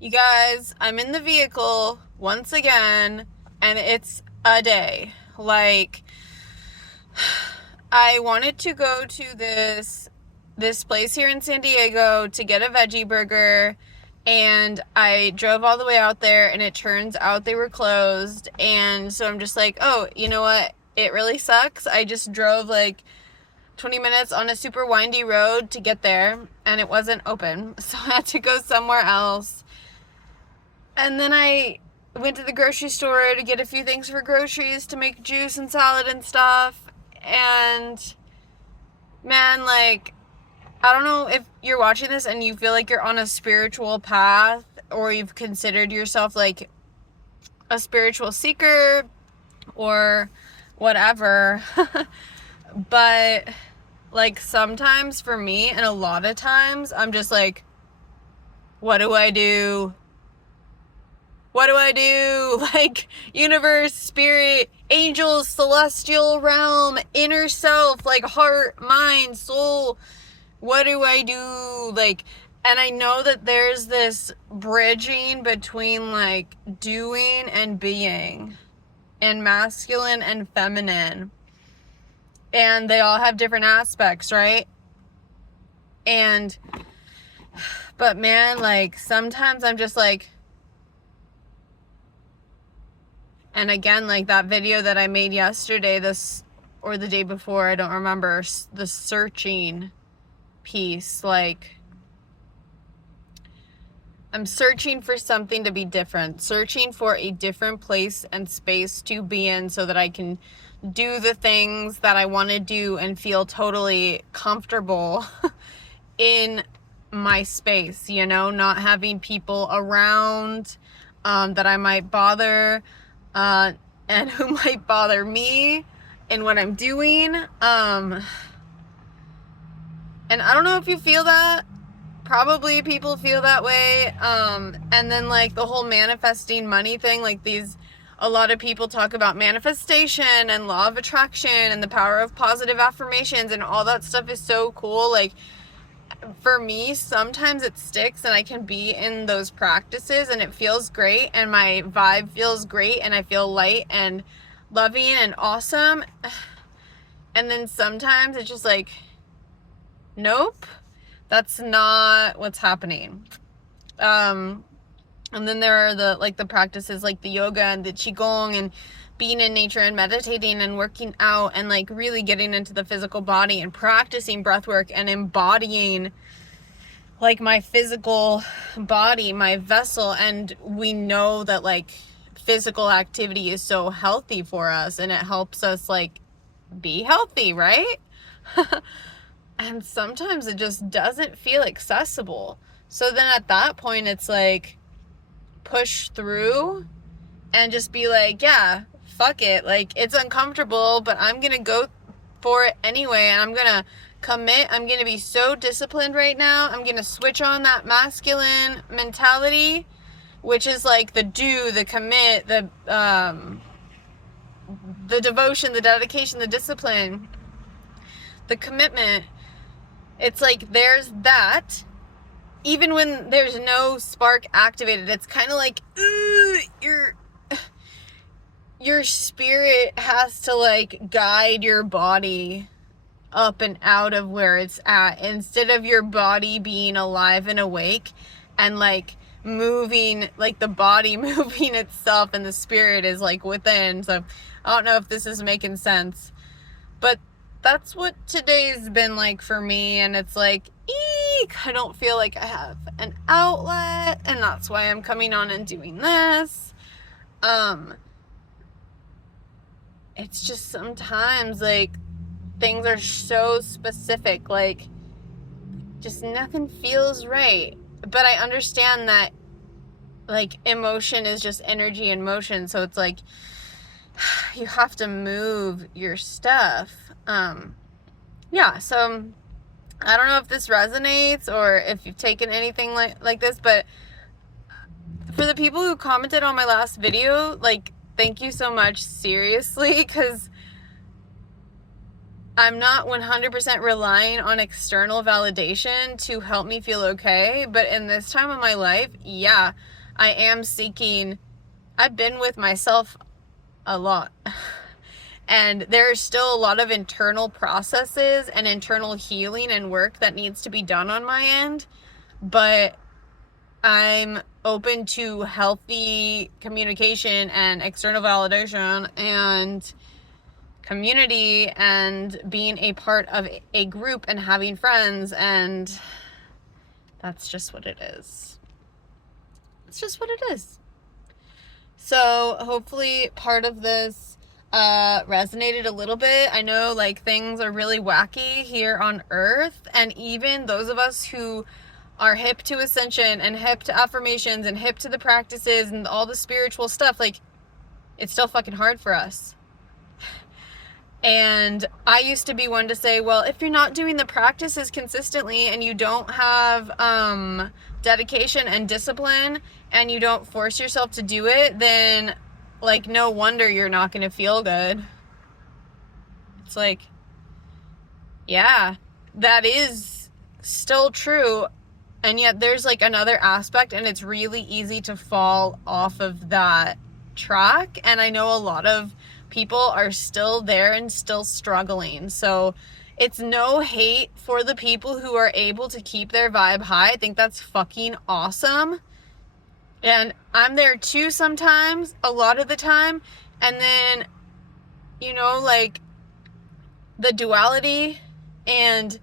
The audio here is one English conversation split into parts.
You guys, I'm in the vehicle once again, and it's a day. Like, I wanted to go to this place here in San Diego to get a veggie burger, and I drove all the way out there, and it turns out they were closed. And so I'm just like, oh, you know what? It really sucks. I just drove like 20 minutes on a super windy road to get there, and it wasn't open. So I had to go somewhere else. And then I went to the grocery store to get a few things for groceries to make juice and salad and stuff. And man, like, I don't know if you're watching this and you feel like you're on a spiritual path, or you've considered yourself like a spiritual seeker or whatever. But like sometimes for me, and a lot of times, I'm just like, what do I do? What do I do? Like, universe, spirit, angels, celestial realm, inner self, like heart, mind, soul. What do I do? Like, and I know that there's this bridging between like doing and being, and masculine and feminine. And they all have different aspects, right? But man, like, sometimes I'm just like, and again, like that video that I made yesterday, or the day before, I don't remember, the searching piece, like, I'm searching for something to be different, searching for a different place and space to be in so that I can do the things that I want to do and feel totally comfortable in my space, not having people around that I might bother, and who might bother me in what I'm doing. And I don't know if you feel that. Probably people feel that way. And then like the whole manifesting money thing, like a lot of people talk about manifestation and law of attraction and the power of positive affirmations, and all that stuff is so cool. Like, for me, sometimes it sticks and I can be in those practices and it feels great and my vibe feels great and I feel light and loving and awesome. And then sometimes it's just like, nope, that's not what's happening. And then there are the practices like the yoga and the qigong and being in nature and meditating and working out and like really getting into the physical body and practicing breath work and embodying like my physical body, my vessel. And we know that like physical activity is so healthy for us and it helps us like be healthy, right? And sometimes it just doesn't feel accessible. So then at that point, it's like, push through and just be like, yeah, fuck it. Like, it's uncomfortable, but I'm gonna go for it anyway, and I'm gonna commit. I'm gonna be so disciplined right now. I'm gonna switch on that masculine mentality, which is like the do, the commit, the devotion, the dedication, the discipline, the commitment. It's like there's that. Even when there's no spark activated, it's kind of like, your spirit has to like guide your body up and out of where it's at, instead of your body being alive and awake and like moving, like the body moving itself and the spirit is like within. So I don't know if this is making sense, but that's what today's been like for me. And it's like, eek, I don't feel like I have an outlet, and that's why I'm coming on and doing this. It's just sometimes like things are so specific, like just nothing feels right. But I understand that like emotion is just energy in motion, so it's like you have to move your stuff. Yeah, so I don't know if this resonates or if you've taken anything like this, but for the people who commented on my last video, like, thank you so much, seriously, because I'm not 100% relying on external validation to help me feel okay, but in this time of my life, yeah, I am seeking. I've been with myself a lot. And there's still a lot of internal processes and internal healing and work that needs to be done on my end, but I'm open to healthy communication and external validation and community and being a part of a group and having friends, and that's just what it is. It's just what it is. So hopefully part of this resonated a little bit. I know like things are really wacky here on Earth, and even those of us who are hip to ascension and hip to affirmations and hip to the practices and all the spiritual stuff, like it's still fucking hard for us. And I used to be one to say, well, if you're not doing the practices consistently and you don't have dedication and discipline and you don't force yourself to do it, then like no wonder you're not going to feel good. It's like, yeah, that is still true. And yet there's like another aspect, and it's really easy to fall off of that track. And I know a lot of people are still there and still struggling. So it's no hate for the people who are able to keep their vibe high. I think that's fucking awesome. And I'm there too sometimes, a lot of the time. And then, you know, like the duality and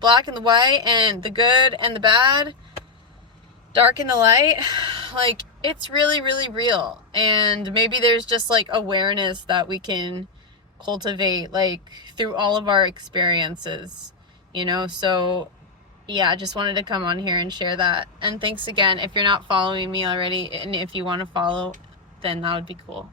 black and the white and the good and the bad, dark and the light, like it's really, really real. And maybe there's just like awareness that we can cultivate like through all of our experiences, you know? So yeah, I just wanted to come on here and share that. And thanks again. If you're not following me already, and if you want to follow, then that would be cool.